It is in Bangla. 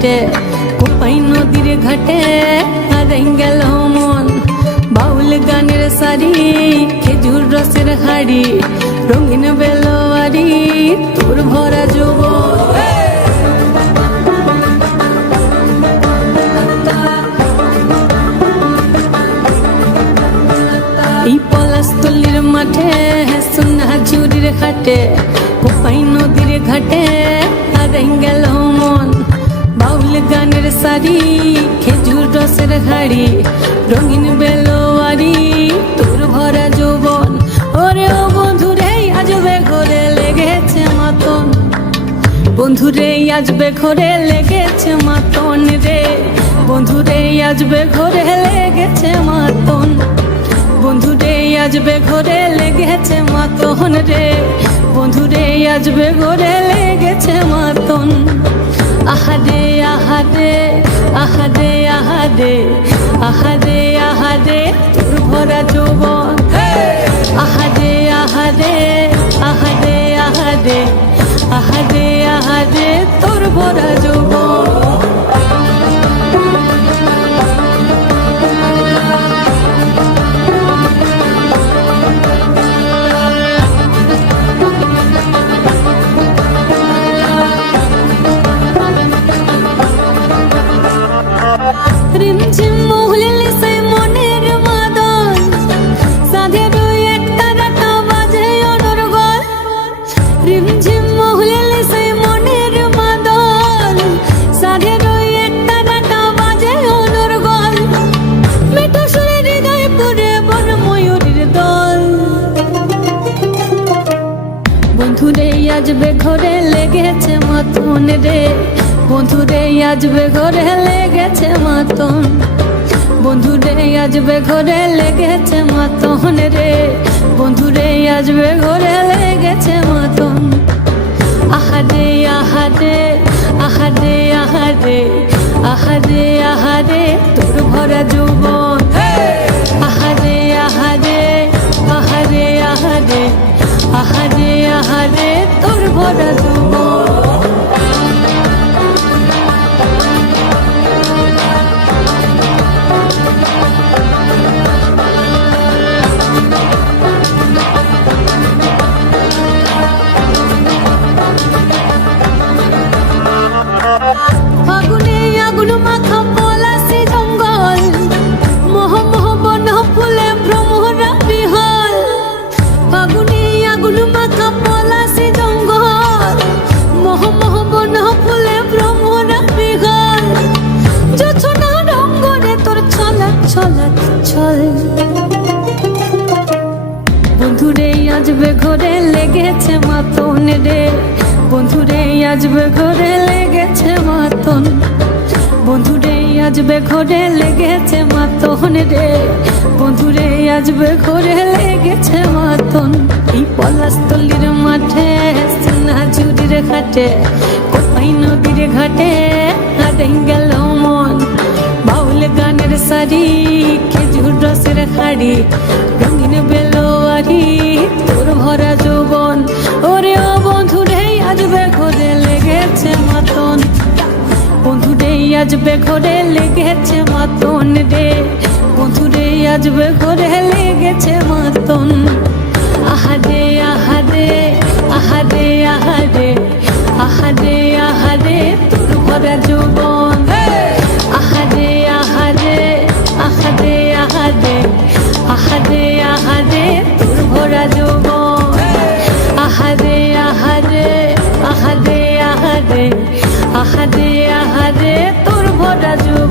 ঘাটে, কোপাই নদীর ঘাটে হারাই গেল মন। বাউল গানের সারি, খেজুর রসের হাড়ি, রঙিন বেলোয়ারি তোর ভরা যৌবন। এই পলাশতলির মাঠে, সোনা ঝুরির ঘাটে, কোপাই নদীর ঘাটে হারাই গেল মন। বাউল গানের সারি, খেজুর রসের হাড়ি, রঙিন বেলোয়ারি তোর ভরা যৌবন। ওরে ও বন্ধুরে আজবে ঘরে লেগেছে মাতন, বন্ধুরে আজবে ঘরে লেগেছে মাতন রে, বন্ধুরে আজবে ঘরে লেগেছে মাতন, বন্ধুরে আজবে ঘরে লেগেছে মাতন রে, বন্ধুরে আজবে ঘরে লেগেছে মাতন। আহারে আহারে আহারে আহারে আহারে আহারে তোর ভরা যৌবন। আহারে আহারে আহারে আহারে আহারে আহারে তোর ভরা যৌবন। রিমঝিম মহুলিলে সে মনের মাদন, সাধের একটা রাটা বাজে অনর্গল। রিমঝিম মহুলিলে সে মনের মাদন, সাধের একটা রাটা বাজে অনর্গল। মেঠো সুরে হৃদয় পুরে বন ময়ূরীর দল। বন্ধুরে আজবে ঘরে লেগেছে মাতন রে, বন্ধুরে আজবে ঘরে লেগেছে মাতন, বন্ধুরে আজবে ঘরে লেগেছে মাতন রে, বন্ধুরে আজবে ঘরে লেগেছে মাতন। আহারে আহারে আহারে আহারে আহারে আহারে তোর ভরা যৌবন। আহারে আহারে আহারে আহারে আহারে আহারে তোর ভরা যৌবন। ফাগুনে আগুন মাখা পলাশি জঙ্গল, মোহ মোহ বন ফুলে ভ্রমরা বিহল। ফাগুনে আগুন মাখা পলাশি জঙ্গল, মোহ মোহ বন ফুলে ভ্রমরা বিহল। জোছনা রঙ্গরে তোর ছলাৎ ছলাৎ ছল। বন্ধুরে আজবে ঘরে লেগেছে মাতন রে, বন্ধুরে আজবে ঘরে লেগেছে মাতন, বন্ধুরে আজবে ঘরে লেগেছে মাতন রে, বন্ধুরে আজবে ঘরে লেগেছে মাতন। এই পলাশতলির মাঠে, সোনা ঝুরির ঘাটে, কোপাই নদীর ঘাটে হারাই গেল মন। বাউল গানের সারি, খেজুর রসের হাড়ি, রঙিন বেলোয়ারি তোর ভরা যৌবন। ওরে ও বন্ধুরে আজবে ঘরে লেগেছে মাতন, বন্ধুরে আজবে ঘরে লেগেছে মাতন রে, বন্ধুরে আজবে ঘরে লেগেছে মাতন। আহারে আহারে আহারে আহারে আহারে আহারে তোর ভরা যৌবন। আহারে আহারে আহারে আহারে আহারে আহারে তোর ভরা যৌবন। আহারে আহারে আহারে আহারে আহারে আহারে তোর ভরা যৌবন।